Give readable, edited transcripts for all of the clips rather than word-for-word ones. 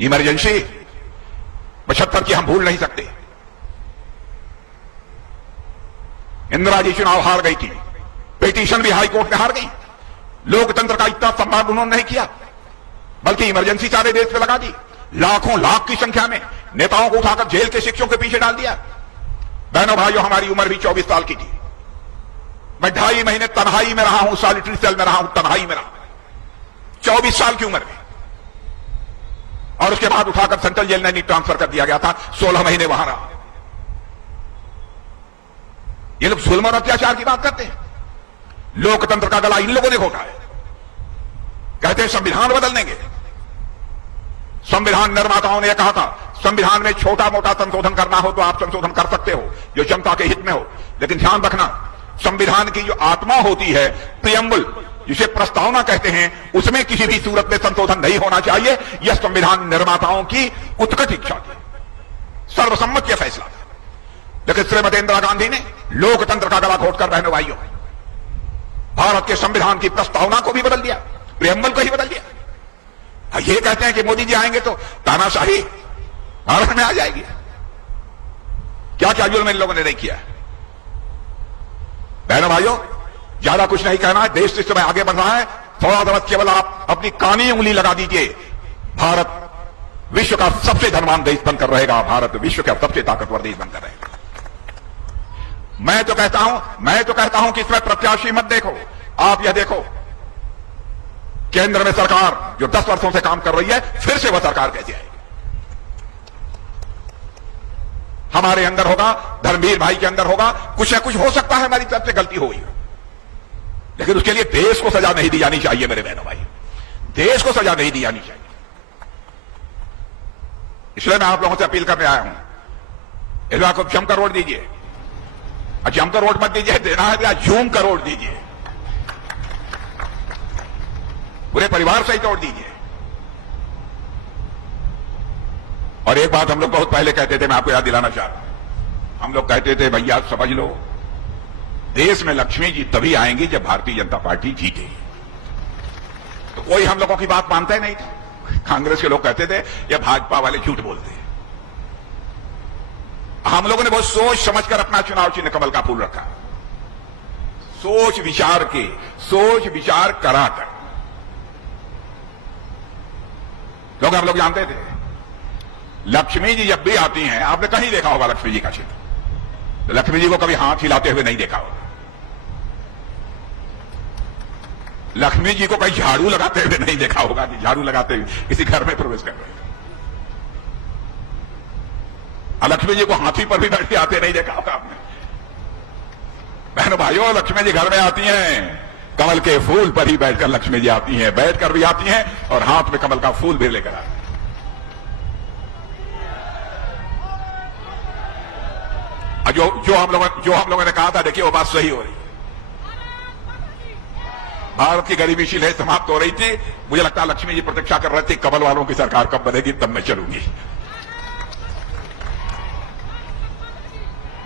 Emergency 75 की हम भूल नहीं सकते। इंदिरा जी चुनाव हार गई थी, पिटीशन भी हाई कोर्ट में हार गई। लोकतंत्र का इतना सम्मान उन्होंने नहीं किया, बल्कि इमरजेंसी सारे देश पे लगा दी। लाखों लाख की संख्या में नेताओं को उठाकर जेल के शिक्षकों के पीछे डाल दिया। बहनों भाइयों, हमारी उम्र भी 24 साल की थी। मैं 2.5 महीने तन्हाई में रहा हूं, सॉलिटरी सेल में रहा हूं, तन्हाई में रहा 24 साल की उम्र में। और उसके बाद उठाकर सेंट्रल जेल नहीं ट्रांसफर कर दिया गया था, 16 महीने वहां रहा। ये लोग जुल्म और अत्याचार की बात करते हैं। लोकतंत्र का गला इन लोगों ने घोटा है। कहते हैं संविधान बदल देंगे। संविधान निर्माताओं ने कहा था संविधान में छोटा मोटा संशोधन करना हो तो आप संशोधन कर सकते हो जो जनता के हित में हो, लेकिन ध्यान रखना संविधान की जो आत्मा होती है, प्रियम्बल जिसे प्रस्तावना कहते हैं, उसमें किसी भी सूरत में संशोधन नहीं होना चाहिए। यह संविधान निर्माताओं की उत्कट इच्छा थी, सर्वसम्मत यह फैसला था। लेकिन श्रीमती इंदिरा गांधी ने लोकतंत्र का गला घोटकर, बहनों भाइयों, भारत के संविधान की प्रस्तावना को भी बदल दिया, प्रियम्बल को ही बदल दिया। ये कहते हैं कि मोदी जी आएंगे तो तानाशाही भारत में आ जाएगी। क्या क्या जुल्म इन लोगों ने नहीं किया। बहनों भाइयों, ज्यादा कुछ नहीं कहना है, देश इस समय आगे बढ़ रहा है। थोड़ा सा केवल आप अपनी कानी उंगली लगा दीजिए, भारत विश्व का सबसे धनवान देश बनकर रहेगा, भारत विश्व का सबसे ताकतवर देश बनकर रहेगा। मैं तो कहता हूं कि इसमें प्रत्याशी मत देखो, आप यह देखो केंद्र में सरकार जो 10 वर्षों से काम कर रही है, फिर से वह सरकार कैसे आएगी। हमारे अंदर होगा, धर्मवीर भाई के अंदर होगा, कुछ ना कुछ हो सकता है हमारी तरफ से गलती हो गई, लेकिन उसके लिए देश को सजा नहीं दी जानी चाहिए। मेरे बहनों भाई, देश को सजा नहीं दी जानी चाहिए। इसलिए मैं आप लोगों से अपील करने आया हूं, इस बार को जमकर वोट दीजिए। जमकर वोट मत दीजिए, देना है या झूम कर वोट दीजिए, पूरे परिवार सहित वोट दीजिए। और एक बात हम लोग बहुत पहले कहते थे, मैं आपको याद दिलाना चाहता हूं। हम लोग कहते थे भैया समझ लो, देश में लक्ष्मी जी तभी आएंगी जब भारतीय जनता पार्टी जीतेगी। तो कोई हम लोगों की बात मानता ही नहीं था। कांग्रेस के लोग कहते थे या भाजपा वाले झूठ बोलते हैं। हम लोगों ने बहुत सोच समझकर अपना चुनाव चिन्ह कमल का फूल रखा, सोच विचार कराकर। लोग हम लोग जानते थे लक्ष्मी जी जब भी आती हैं, आपने कहीं देखा होगा लक्ष्मी जी का चित्र, तो लक्ष्मी जी को कभी हाथ हिलाते हुए नहीं देखा होगा, लक्ष्मी जी को कहीं झाड़ू लगाते हुए नहीं देखा होगा कि झाड़ू लगाते हुए किसी घर में प्रवेश कर रहे हैं। लक्ष्मी जी को हाथी पर भी बैठ के आते नहीं देखा होगा आपने। बहनों भाइयों, लक्ष्मी जी घर में आती हैं, कमल के फूल पर ही बैठकर लक्ष्मी जी आती हैं, बैठकर भी आती हैं और हाथ में कमल का फूल भी लेकर आती हैं। जो हम लोगों ने कहा था, देखिए वो बात सही हो रही। भारत की गरीबी शील समाप्त हो रही थी। मुझे लगता है लक्ष्मी जी प्रतीक्षा कर रहे थे कमल वालों की सरकार कब बनेगी, तब मैं चलूंगी।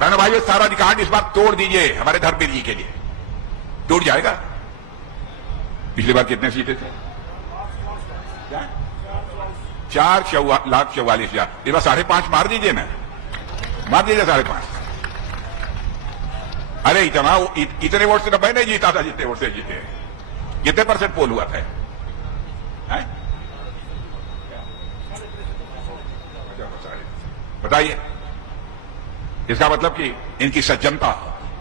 मैंने भाई सारा रिकॉर्ड इस बार तोड़ दीजिए हमारे धर्मवीर जी के लिए, टूट जाएगा। पिछली बार कितने सीटें थे? 4,44,000। इस बार 5.5 मार दीजिए ना, मार दीजिए 5.5। अरे इतने वोट से तो मैं नहीं जीता था जितने वोट से जीते। कितने % पोल हुआ था? बताइए। इसका मतलब कि इनकी सज्जनता,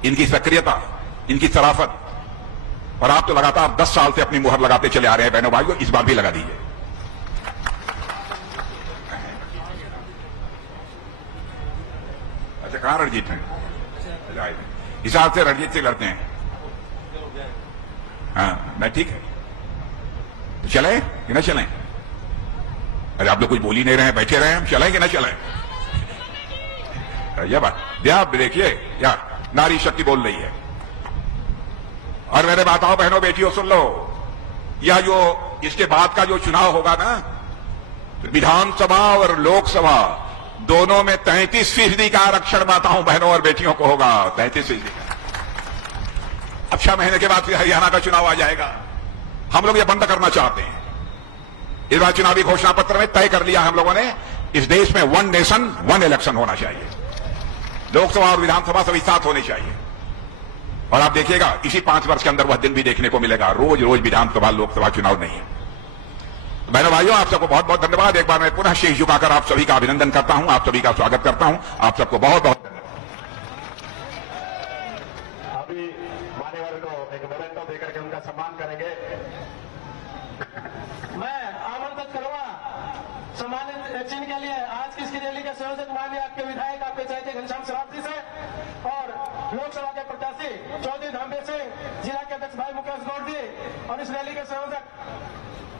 इनकी सक्रियता, इनकी शराफत, और आप तो लगातार 10 साल से अपनी मुहर लगाते चले आ रहे हैं। बहनों भाइयों, इस बार भी लगा दीजिए। अच्छा, कहां रणजीत हैं? इस हाथ से रणजीत से लड़ते हैं। हाँ, मैं ठीक है, तो चलें कि ना चलें? अरे आप लोग कुछ बोल ही नहीं रहे हैं, बैठे रहे हैं। हम चलें कि ना चलें? यह बात देखिए, या नारी शक्ति बोल रही है। और मेरे माताओं बहनों बेटियों सुन लो, यह जो इसके बाद का जो चुनाव होगा ना, विधानसभा और लोकसभा दोनों में 33% का आरक्षण माताओं बहनों और बेटियों को होगा। 33%। अब 6 महीने के बाद फिर हरियाणा का चुनाव आ जाएगा। हम लोग ये बंद करना चाहते हैं। इस बार चुनावी घोषणा पत्र में तय कर लिया हम लोगों ने, इस देश में 1 नेशन 1 इलेक्शन होना चाहिए। लोकसभा और विधानसभा सभी साथ होने चाहिए। और आप देखिएगा इसी 5 वर्ष के अंदर वह दिन भी देखने को मिलेगा, रोज रोज विधानसभा लोकसभा चुनाव नहीं है। बहनों भाइयों, आप सबको बहुत बहुत धन्यवाद। एक बार मैं पुनः शीश झुकाकर आप सभी का अभिनंदन करता हूं, आप सभी का स्वागत करता हूं। आप सबको बहुत बहुत धन्यवाद। अभी मान्यवर को एक मोमेंटो देकर के उनका सम्मान करेंगे। मैं आमंत्रित करूंगा सम्मानित चिन्ह के लिए आज की इसकी रैली के संयोजक माननीय आपके विधायक आपके चैते घनश्याम शरावती से और लोकसभा के प्रत्याशी चौधरी धामबे सिंह, जिला के अध्यक्ष भाई मुकेश गौड़ जी और इस रैली के संयोजक